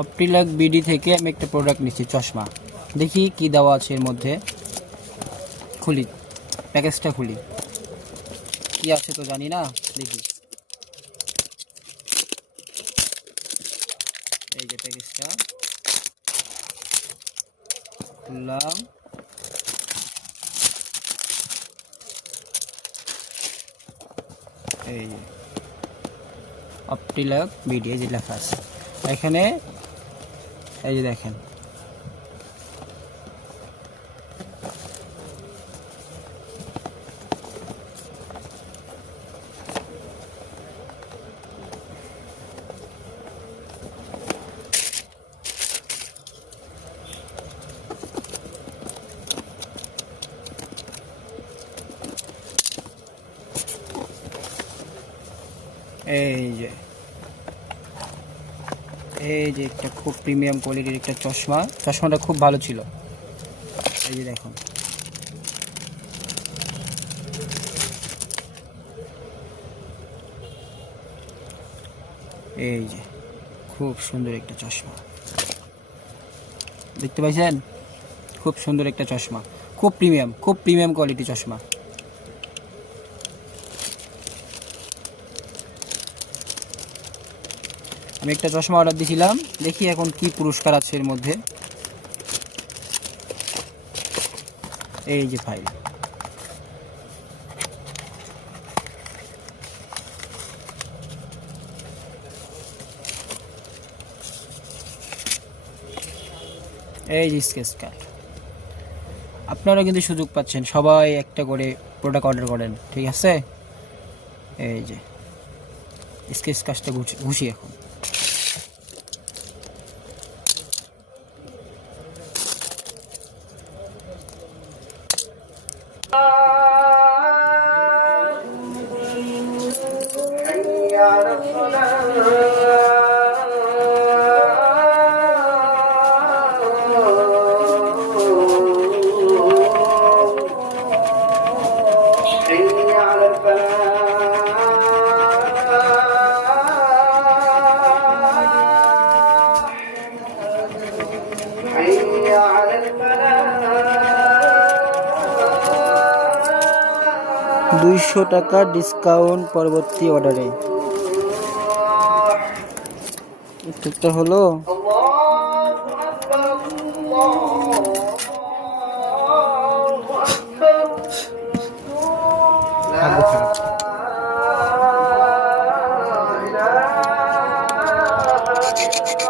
অপটিলাক BD থেকে আমি একটা প্রোডাক্ট নিচ্ছি, চশমা। দেখি কি দেওয়া আছে এর মধ্যে। খুলি প্যাকেজটা, খুলি কি আছে তো জানি না। দেখি, এই যে প্যাকেজটা খুললাম। এই যে অপটিলাক বিডি এই যে লেখা আছে এখানে, এই যে দেখেন। এই যে একটা খুব প্রিমিয়াম কোয়ালিটির একটা চশমা। চশমাটা খুব ভালো ছিল। এই যে দেখুন, এই যে খুব সুন্দর একটা চশমা, দেখতে পাইছেন? খুব সুন্দর একটা চশমা, খুব প্রিমিয়াম কোয়ালিটি চশমা। আমি একটা চশমা অর্ডার দিয়েছিলাম, দেখি এখন কি পুরস্কার আছে এর মধ্যে। এই যে ফাইল, এই যে স্কেচ কার্ড। আপনারা কিন্তু সুযোগ পাচ্ছেন, সবাই একটা করে প্রোডাক্ট অর্ডার করেন, ঠিক আছে? এই যে স্কেচ কাজটা ঘুষি এখন। টাকা ডিসকাউন্ট পরবর্তী অর্ডারে। এটা হলো